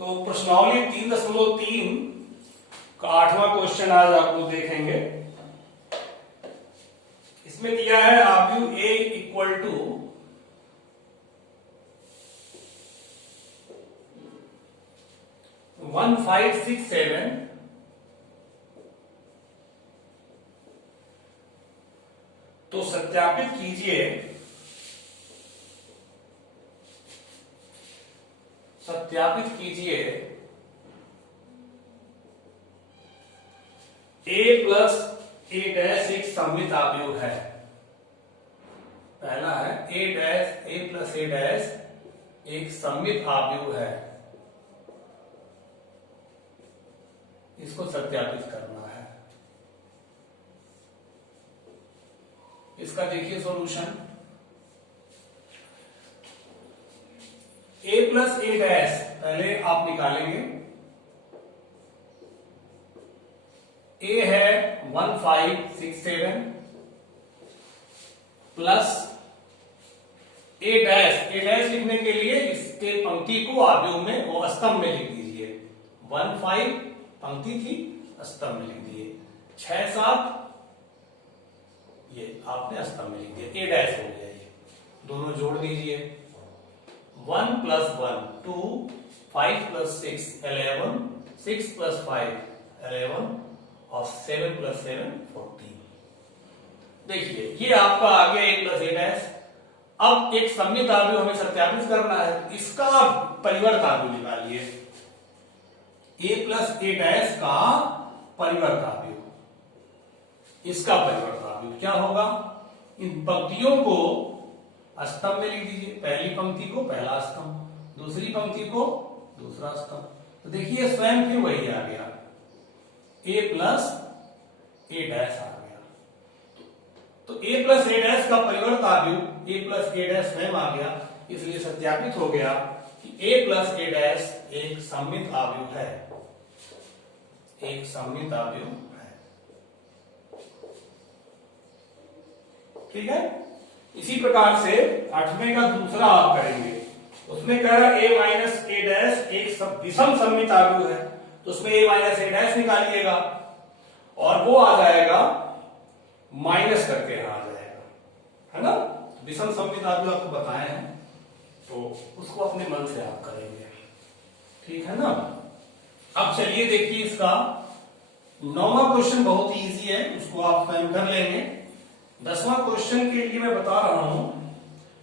तो प्रश्नावली 3.3 का 8वां क्वेश्चन आज आपको देखेंगे। इसमें दिया है आव्यूह A इक्वल टू 1567 तो सत्यापित कीजिए A प्लस A डैश एक सममित आव्यूह है। पहला है A प्लस A डैश एक सममित आव्यूह है, इसको सत्यापित करना है। इसका देखिए solution. A plus A dash पहले आप निकालेंगे। A है 1567 प्लस A डैश लिखने के लिए इसके पंक्ति को आव्यूह में वो स्तंभ में लिख दीजिए। 15 पंक्ति थी, स्तंभ में लिख दिए। 6 7 ये आपने स्तंभ में लिख दिया। A डैश हो गया, ये दोनों जोड़ दीजिए। 1 प्लस 1 2, 5 प्लस 6 11, 6 प्लस 5 11 और 7 प्लस 7 14। देखिए ये आपका आ गया A प्लस A डैश। अब एक सममित आव्यूह हमें सत्यापित करना है, इसका परिवर्त आव्यूह निकालिए। A प्लस A डैश का परिवर्त आव्यूह, इसका परिवर्त आव्यूह क्या होगा? इन पंक्तियों को स्तंभ में लिख दीजिए। पहली पंक्ति को पहला स्तंभ, दूसरी पंक्ति को दूसरा स्तंभ। तो देखिए स्वयं फिर वही आ गया, A प्लस A डैश आ गया। तो A प्लस A डैश का परिवर्त आव्यूह A प्लस A डैश स्वयं आ गया, इसलिए सत्यापित हो गया कि A प्लस A डैश एक सममित आव्यूह है, एक सममित आव्यूह है। ठीक है। इसी प्रकार से 8वें का दूसरा आप करेंगे। उसमें कह रहा A माइनस A डैश एक विषम सममित आव्यूह है, तो उसमें A माइनस A डैश निकालिएगा और वो आ जाएगा माइनस करके आ जाएगा, है ना। विषम सममित आव्यूह आपको बताए हैं, तो उसको अपने मन से आप करेंगे, ठीक है ना। अब चलिए देखिए इसका 9वां क्वेश्चन बहुत ही इजी है, उसको आप स्वयं कर लेंगे। 10वां क्वेश्चन के लिए मैं बता रहा हूं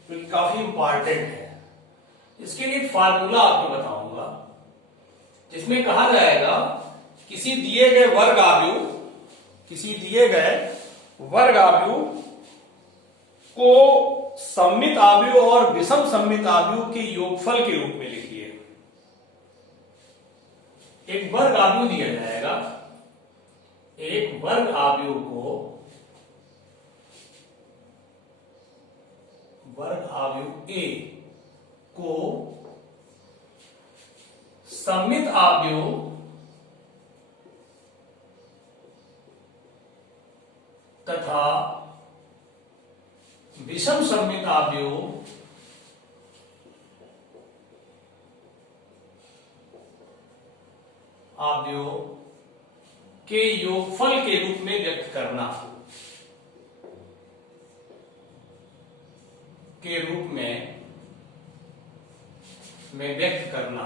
क्योंकि काफी इंपॉर्टेंट है। इसके लिए एक फार्मूला आपको बताऊंगा जिसमें कहा जाएगा किसी दिए गए वर्ग आव्यूह को सममित आव्यूह और विषम सममित आव्यूह के योगफल के रूप में लिखिए। एक वर्ग आव्यूह दिया जाएगा, एक वर्ग आव्यूह को वर्ग आव्यूह A को सममित आव्यूह तथा विषम सममित आव्यूह के योगफल के रूप में व्यक्त करना, के रूप में व्यक्त करना।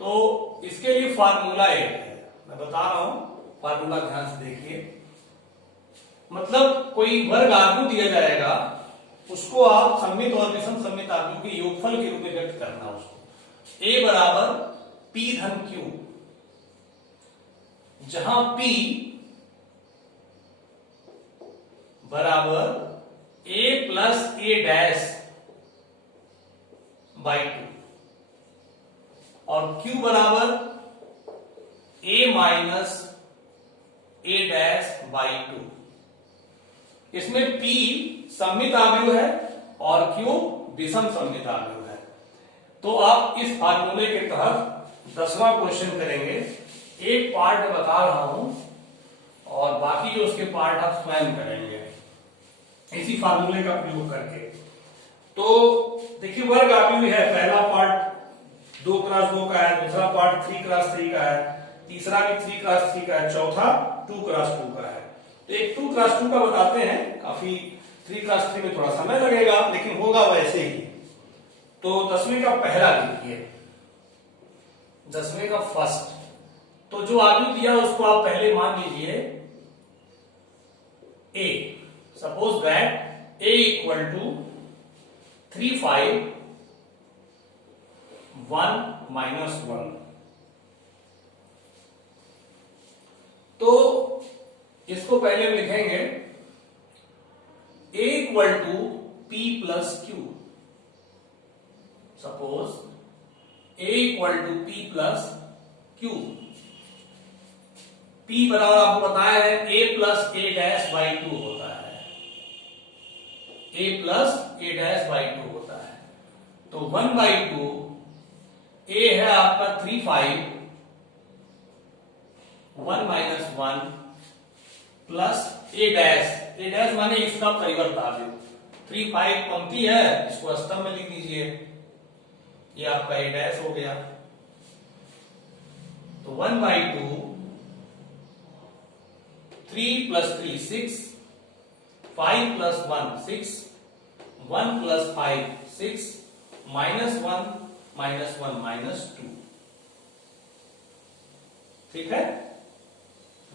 तो इसके लिए फार्मूला एक है, मैं बता रहा हूं, फार्मूला ध्यान से देखिए। मतलब कोई वर्ग आव्यूह दिया जाएगा, उसको आप सममित और विषम सममित आव्यूह के योगफल के रूप में व्यक्त करना। उसको A बराबर P धन Q, जहां P बराबर A plus A dash by 2 और Q बराबर A minus A dash by 2। इसमें P सममित आव्यूह है और Q विषम सममित आव्यूह है। तो आप इस फार्मूले के तहत 10वां क्वेश्चन करेंगे। एक पार्ट बता रहा हूं और बाकी जो उसके पार्ट आप स्वयं करेंगे इसी फार्मूले का प्रयोग करके। तो देखिए वर्ग आव्यूह है, पहला पार्ट 2 क्रॉस 2 का है, दूसरा पार्ट 3 क्रॉस 3 का है, तीसरा भी 3 क्रॉस 3 का है, चौथा 2 क्रॉस 2 का है। तो एक 2 क्रॉस 2 का बताते हैं, काफी 3 क्रॉस 3 में थोड़ा समय लगेगा लेकिन होगा वैसे ही। तो 10वीं का पहला लिखिए, 10वें का फर्स्ट। तो जो आगे दिया उसको आप पहले मान लीजिए a। Suppose that a equal to 3 5 1 minus 1। तो इसको पहले हम लिखेंगे a equal to p plus q. Suppose a equal to p plus q. p बराबर आपको बताया है a plus a dash by 2 होता है, a plus a dash by 2 होता है। तो 1 बाई 2 a है आपका 3 5 1 माइनस 1 प्लस a डैश माने इसका परिवर्त आव्यूह। 3 5 पंक्ति है, इसको स्तंभ में लिख दीजिए, ये आपका a डैश हो गया। तो 1 by 2 3 plus 3 6 5 plus 1 6 1 plus 5 6 minus 1 minus 2। ठीक है,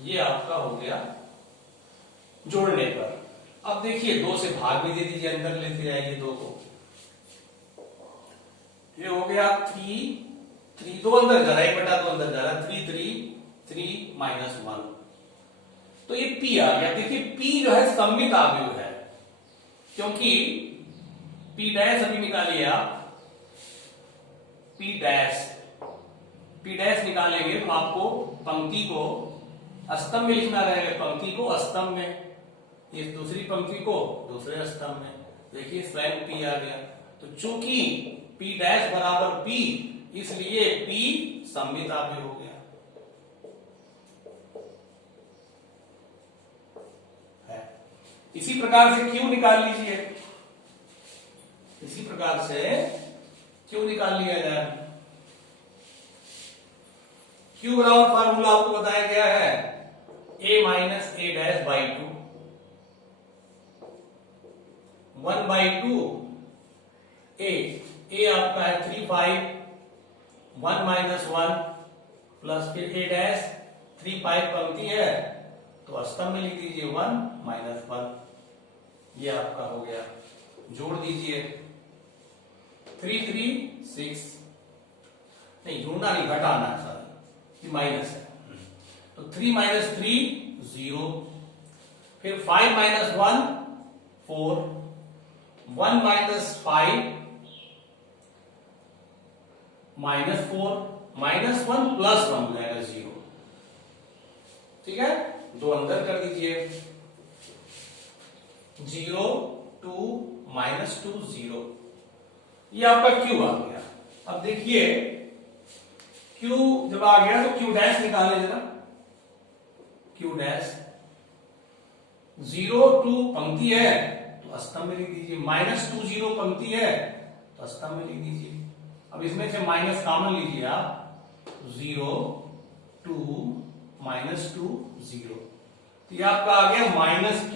ये आपका हो गया जोड़ने पर। अब देखिए 2 से भाग भी दे दीजिए, अंदर लेते जाइए 2 को। ये हो गया 3 2 अंदर जा रहा है, 1/2 अंदर जा रहा है, 3 3 3 माइनस 1। तो ये p आ गया। देखिए p जो है सममित आव्यूह है, क्योंकि p डैश अभी निकालिए आप, p डैश निकालेंगे तो आपको पंक्ति को स्तंभ में लिखना रहेगा, पंक्ति को स्तंभ में, ये दूसरी पंक्ति को दूसरे स्तंभ में। देखिए स्वयं p आ गया। तो चूंकि p डैश बराबर p, इसलिए p सममित आव्यूह हो गया है। इसी प्रकार से q निकाल लीजिए, इसी प्रकार से q निकाल लिया जाए। q बराबर फार्मूला आपको बताया गया है a minus a dash by 2, 1 by 2 a आपका है 3 5 1 माइनस 1 प्लस फिर a डैश 3 5 पंक्ति है तो स्तंभ में लिख दीजिए 1 माइनस 1। ये आपका हो गया, जोड़ दीजिए 3 3 6, नहीं जोड़ना नहीं, घटाना सर, ये माइनस है। तो 3 माइनस 3 0, फिर 5 minus 1 4, 1 minus 5 minus 4 minus 1 plus 1 हो जाएगा 0। ठीक है, 2 अंदर कर दीजिए, 0 2 माइनस 2 0। ये आपका q आ गया। अब देखिए q जब आ गया तो q डैश निकाले जरा, q डैश 0 2 पंक्ति है तो स्तंभ में लिख दीजिए, माइनस 2 0 पंक्ति है तो स्तंभ में लिख दीजिए। अब इसमें से माइनस कॉमन लीजिए आप, 0 2 माइनस 2 0। तो ये आपका आ गया माइनस q।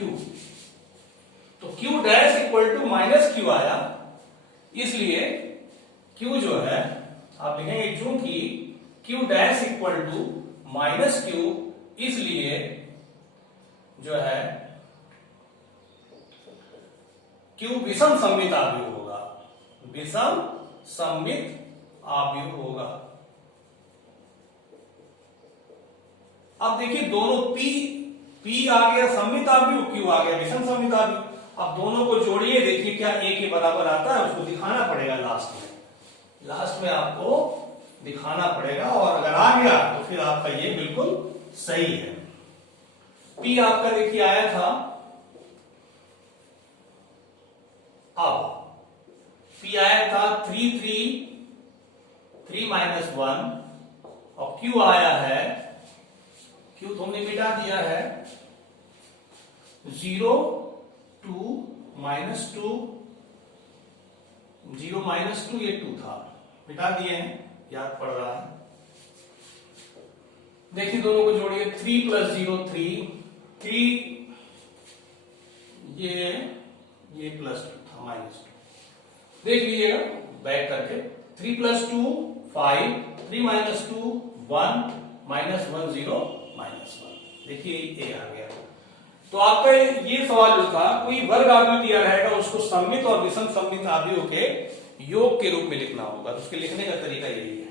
तो q dash equal to minus q आया, इसलिए q जो है आप लिखेंगे चूंकि q dash equal to minus q, इसलिए जो है q विषम सममित आव्यूह होगा, विषम सममित आव्यूह होगा। अब देखिए दोनों p आ गया सममित आव्यूह, q आ गया विषम सममित आव्यूह। अब दोनों को जोड़िए, देखिए क्या a के बराबर आता है, उसको दिखाना पड़ेगा लास्ट में आपको दिखाना पड़ेगा, और अगर आ गया तो फिर आपका ये बिल्कुल सही है। p आपका देखिए आया था, अब p आया था 3 3 3 माइनस 1, और q आया है, q तो हमने मिटा दिया है 0 2 माइनस 2 0 माइनस 2, ये 2 था, मिटा दिए हैं। याद पड़ रहा है। देखिए दोनों को जोड़िए, 3 + 0 3 ये +2 था -2। देख लीजिएगा बैक करके, 3 + 2 5, 3 - 2 1, -1 0 -1। देखिए ये आ गया। तो आपका ये सवाल जो था, कोई वर्ग आव्यूह दिया रहेगा, उसको सममित और विषम सममित आव्यूह के योग के रूप में लिखना होगा। तो उसके लिखने का तरीका यही है।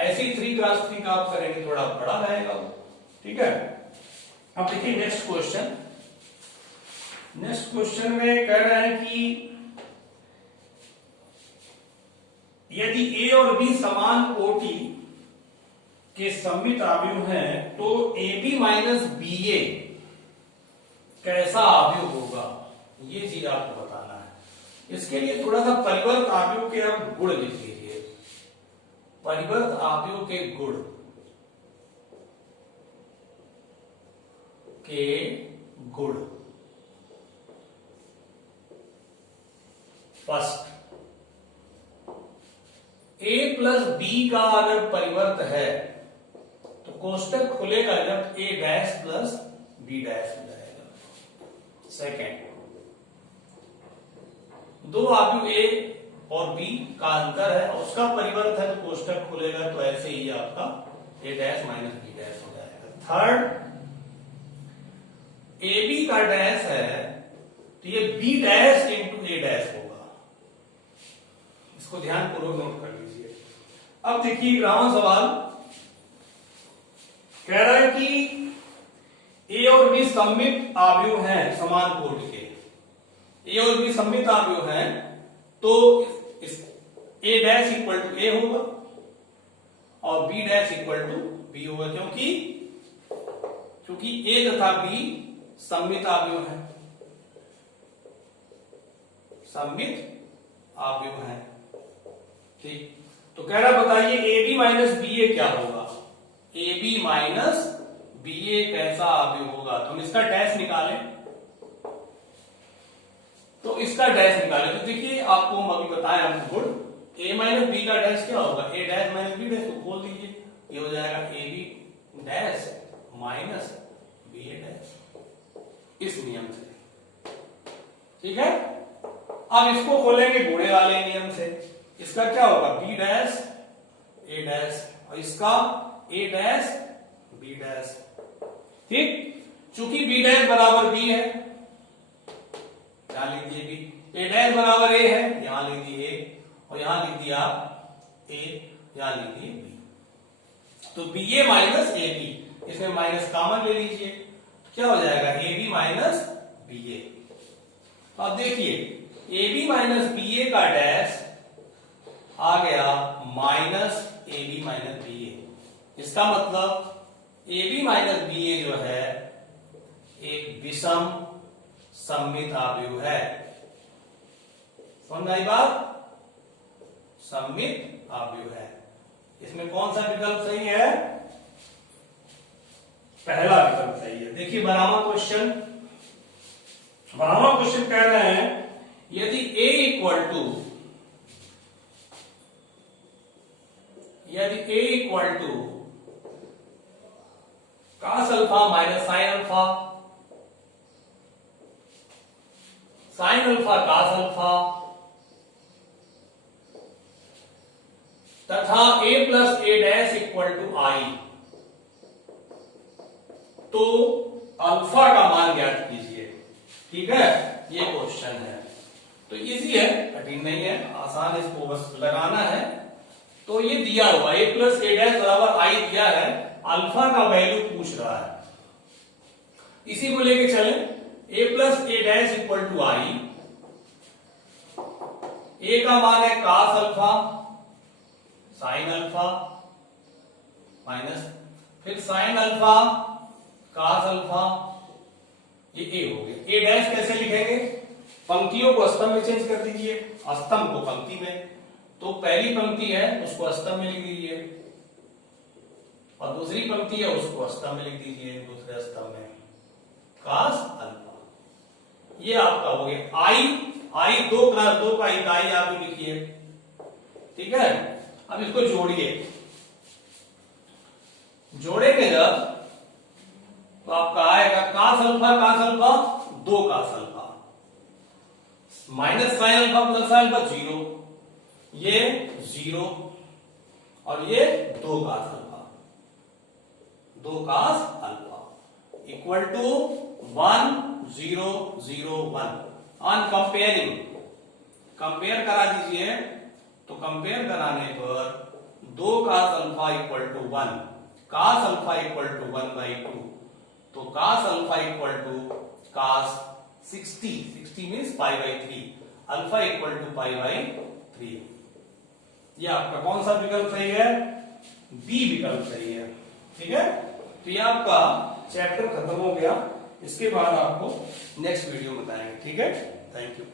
ऐसे ही 3 × 3 का आप करेंगे, थोड़ा बड़ा रहेगा वो, ठीक है। अब देखिए नेक्स्ट क्वेश्चन। नेक्स्ट क्वेश्चन में कह रहे हैं कि यदि ए और बी समान कोटि के सममित आव्यूह हैं तो AB - BA कैसा आव्यूह होगा, ये चीज आपको बताना है। इसके लिए थोड़ा सा परिवर्त आव्यूह के आप गुण लिख लीजिए। परिवर्त आव्यूह के गुण फर्स्ट, A + B का अगर परिवर्त है तो कोष्टक खुलेगा जब A' + B' हो जाएगा। सेकेंड, दो आव्यूह A और B का अंतर है, उसका परिवर्त है तो कोष्टक खुलेगा, तो ऐसे ही आपका A' - B' हो जाएगा। थर्ड, AB का डैश है तो ये B' × A' होगा। इसको ध्यान पूर्वक नोट कर लीजिए। अब देखिए ग्राम सवाल कह रहा है कि A और B सममित आव्यूह हैं समान कोटि के। A और B सममित आव्यूह हैं तो इस A' = A होगा और B' = B होगा, क्योंकि A तथा B सममित आव्यूह है। सममित आव्यूह है, ठीक। तो कह रहा बताइए AB - BA क्या होगा। AB - BA कैसा आव्यूह होगा, तो हम इसका डैश निकालें। तो देखिए आपको हम अभी बताएं, हमको गुण A - B का डैश क्या होगा, A' - B' को खोल दीजिए, ये हो जाएगा AB' - BA', इस नियम से, ठीक है। अब इसको खोलेंगे गुणे वाले नियम से। इसका क्या होगा, B' A' और इसका A' B', ठीक। चूंकि B' = B है, यहां लिख दिए B, A' = A है, यहां लिख दिए A, और यहां लिख दिया A, यहां लिख दिए B। तो BA - AB, इसमें माइनस कॉमन ले लीजिए, क्या हो जाएगा AB - BA। अब देखिए AB - BA का डैश आ गया -AB - BA। इसका मतलब AB - BA जो है एक विषम सममित आव्यूह है। समझ आई बात, सममित आव्यूह है। इसमें कौन सा विकल्प सही है, पहला विकल्प सही है। देखिए 12वां क्वेश्चन कह रहे हैं यदि A cos α - sin α, sin α cos α तथा A + A' = I, तो अल्फा का मान ज्ञात कीजिए, ठीक है। ये क्वेश्चन है, तो इजी है, कठिन नहीं है, आसान, इसको बस लगाना है। तो ये दिया हुआ A + A' = I दिया है, अल्फा का वैल्यू पूछ रहा है, इसी को लेके चले। A + A' = I, A का मान है cos α sin α माइनस, फिर sin α cos α, ये A हो गया। A' कैसे लिखेंगे, पंक्तियों को स्तंभ में चेंज कर दीजिए, स्तंभ को पंक्ति में। तो पहली पंक्ति है उसको स्तंभ में लिख दीजिए, और दूसरी पंक्ति है उसको स्तंभ में लिख दीजिए, दूसरे स्तंभ में cos α। ये आपका हो गया I 2 × 2 का इकाई आप लिखिए, ठीक है। अब इसको जोड़िए, जोड़ेंगे जब तो आपका आएगा cos alpha 2 cos alpha minus sine alpha plus sine alpha 0, ये 0 और ये 2 cos alpha, 2 cos alpha equal to 1 0 0 1। On comparing, compare करा दीजिए, तो कंपेयर कराने पर 2 cos alpha equal to 1, cos alpha equal to 1/2, तो cos alpha equal to cos 60, 60 means π/3, alpha equal to π/3। ये आपका कौन सा विकल्प सही है? बी विकल्प सही है। ठीक है, तो ये आपका चैप्टर खत्म हो गया। इसके बाद आपको नेक्स्ट वीडियो बताएंगे। ठीक है, थैंक यू।